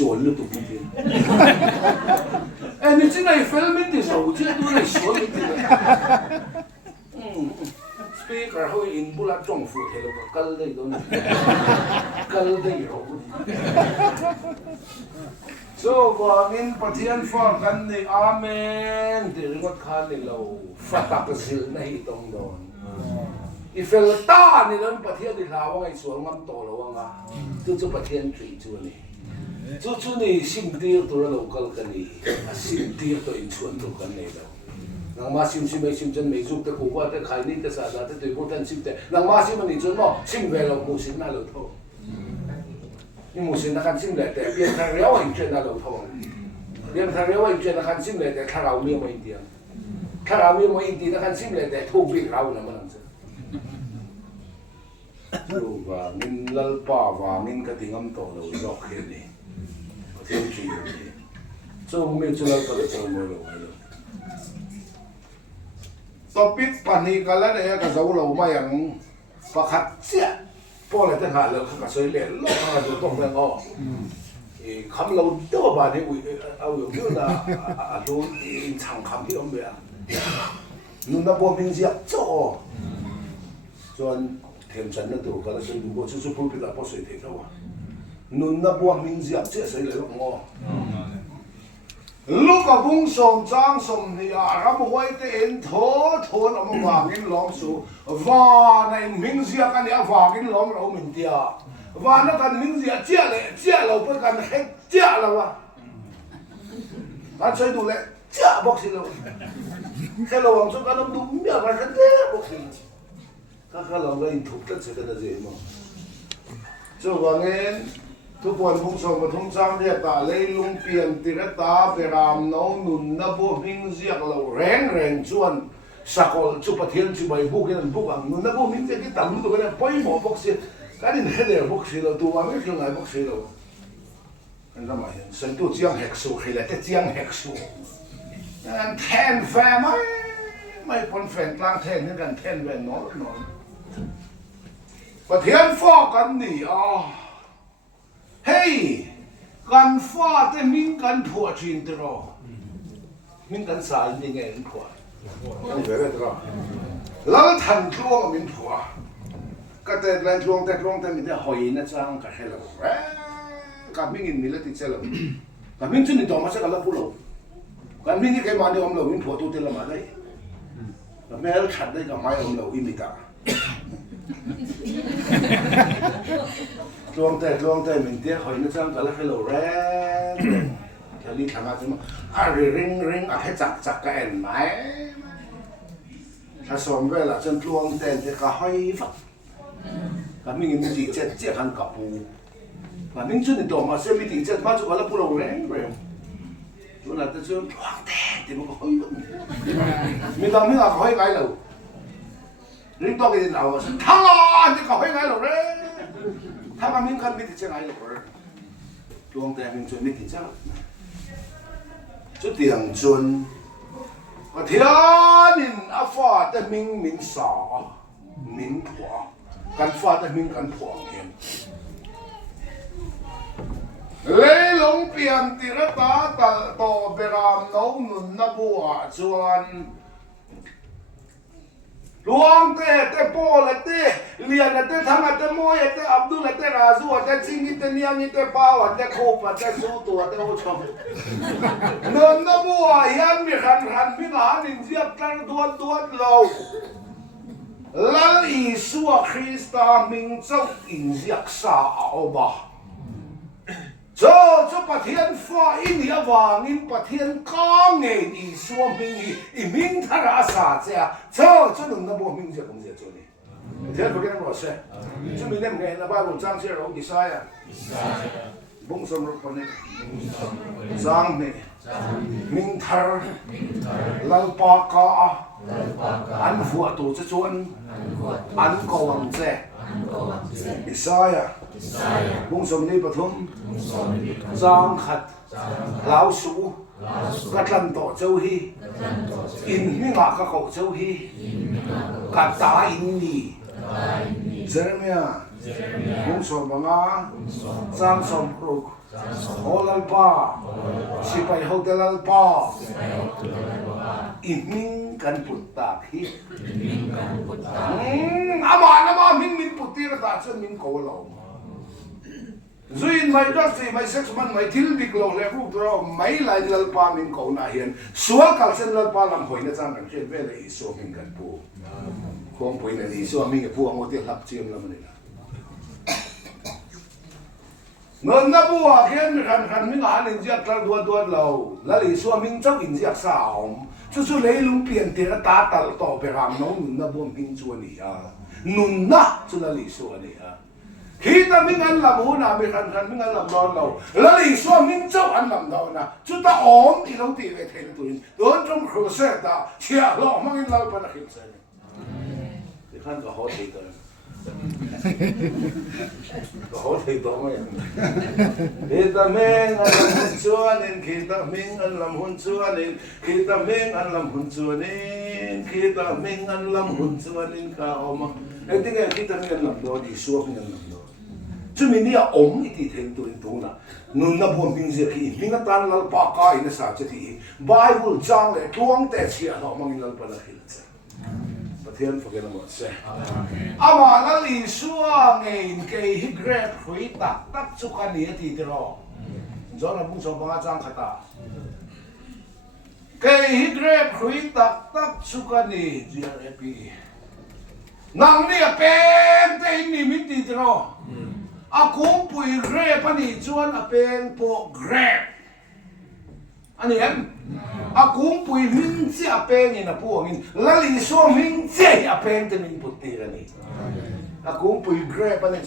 suol lu tu tin anh ấy chỉ này film thì sao chứ tôi này suol lu tin speaker hơi in bula trong phụ thế là call đây đó call đây rồi so vangin pathian fa kan ni amen ti ringot khan ni lo fatak zil na hi tong don ifel ta ni don pathian di lawa ngai sual ngam to lo nga chu pathian tri chu ni chu ni sim dir to lo kal kan ni sim dir to in chuan to kan nei lo nang ma sim chen mei zu te ko kwa te khai ni te sa da te te ko tan sim te nang ma sim ni chu mo sim ve lo mu sin na lo tho你冇先，那看心来的，别看了完全那老头，别看了完全那看心来的，看老面没一点，看老面没一点，那看心来的，头皮老那么能子。就话您老爸话您个地咁多就落去呢，我听住呢，做咩做老爸就做咩咯。topik panikalan ya ka zawlo mayang pakhatsia pole te nga lo ka soi le lo ka do tong le o e kham lo do ba ne ui au yo yo na a do in chang kham hi om ya nu na bo ming sia zo chuan thêm chân nó tụ cái là xây bộ chú phụ bị là bao sợi thế thôi, nun na buông minh diệp chết xây lại lúc ngô, lúc cả bung sòng trang sòng thì làm quay tên thô thôn ông vàng cái lom số và này minh diệp cái này vàng cái lom là mình tia và nó cần minh diệp chết là phải cần hết chết là wa, anh xây đủ lại chết bóc xí đâu, cái lồng ông số cái nó đúng miệng là rất dễ bóc xí. Các lòng cái thuộc tất sẽ là gì mà cho vâng emทุกคนพุ่งส่งมาทุ่งจ้างเรียกตาเลยลุงเปลี่ยนติระตาไปรำน้องหนุนนับพวกมิงเสียกเราแรงชวนสกอลจุปะเทียนจุใบบุกกันบุกอ่ะหนุนนับพวกมิงเสียที่ตั้งตัวกันไปหมอบุกเสียการนี้เดี๋ยวบุกเสียเราตัวไม่เคยไงบุกเสียเราอันนั้นหมายถึงฉันตัวเจียงแหกสูเหลือแต่เจียงแหกสูนั่นแทนแฟนไม่ปนแฟนกลางแทนนี่กันแทนแฟนน้อยประเทียนฟอกกันนี่อ๋อเฮ้ยกันฟ้าแต่มิ่งกันผัวชินตรอมิ่งกันสายนี่ไงมิ่งผัวไม่เกิดตรอแล้วทันช่วงมิ่งผัวก็แต่แรงช่วงแต่มีแต่หอยนะจังกับเฮลล์กับมิ่งอินมีแล้วติดเซลล์กับมิ่งชุนนี่ต่อมาสักแล้วพูดเรากับมิ่งนี่ใครมาเดี๋ยวเรามิ่งผัวตัวเตลมาได้กับแม่เราฉันได้กับไม้เราอิมิตาลวงแต่เหมือนเตี้ยหอยนั่นจังกันแล้วให้เราแรงแค่นี้ทำมาใช่ไหมริงให้จักกันเอ็นไหมถ้าสมเวลาจนลวงแต่จะก็หอยฝักก็มีเงินดีเจ็ดหันกับปูก็มีชุดในตัวมาเส้นมีดีเจ็ดมาจุกันแล้วปูเราแรงจุนั่นแต่ชุดลวงแต่ที่มันก็หอยฝักมีตอนนี้เราหอยไงเราริงต้องกินเราทั้งอันที่เขาหอยไงเราแรงถ้ามันมีกันไม่ติดเชื้อไงหรอกดวงแต่มีจนไม่ติดเชื้อจุดเดียงจนก็เทียนินอาฟ้าแต่มิงสามิงผัวกันฟ้าแต่มิงกันผัวเห็นเลยลงเปลี่ยนติระตาต่อเบรามน้องหนุนนับบัวชวนลวงแต่โป้ละเต้เลียนแต่ทำแต่โมยแต่อับดุลแต่ราซูแต่จิงแต่เนียงแต่ป้าวแต่โคบแต่สู้ตัวแต่โอชงเนินนับบัวยันมีขันมีงานอินเดียกันตัวเราแล้วอิสุคริสต์มิงเจ้าอินเดียสาวบ้า这把天发一年王因把天刚哎你说明一明他啥啥子呀这能那么明显怎么做呢天不跟我说这明天没那把我张些龙给啥呀蹦什么可能张呢明他老八嘎安佛都这尊安个王者给啥呀蹦什么呢不通giang khát lão sú cắt lần tổ châu hi in mi ngã các khẩu châu hi cắt tá in nhỉ Jeremiah Bung som mga sang som kruk holal pa sipay hotel al pa iming kan putak hi ama nama min putir ta chen min ko lo zuin mai da si mai 6 man mai thil dik lo le ru tro mai lai lal pa min ko na hian sual kal sen lal pa lam hoi na chang kan chen ve le i so min kan pu khom poi na ni so min ke pu ang otil hap chem lam ni la non na bu a hian kan min a nin jiak tlar duat lo la li so min chau in jiak saom chu le lung pian te ta tal to pe ram no nun na bu min chu ni a nun na chu la li so ni a kita min an lam hu na mi kan min an lam don lo la li so min chau an lam do na chu ta om ti lo ti ve the tu in don trong crusade ta chia lo mang in lo pa na khil sa ni ti khan ka ho ti ka ka ho ti to ma yan kita min an lam hun chuan in kita min an lam hun chuan in kita min an lam hun chuan in kita min an lam hun chuan in ka oma e ti nge kita min an lam do di suak min an lam do chu min ni a om iti theng tu in tu na nun na bom ping je ki min a tan lal pa ka in sa che ti bible chang le tuang te chia no mang in lal pa la khil che pathian forget about se ama la li suang nge in ke hi grab hui tak tak chu ka ni ti ti ro jo na bung so ba chang khata ke hi grab hui tak tak chu ka ni grap nang ni a pen te ni mi ti ti ro a kung pui grab ani chuan a pen po grab ani em a kung pui min chi a pen in a puang in la li so min chi a pen te min putir ani a kung pui grab ani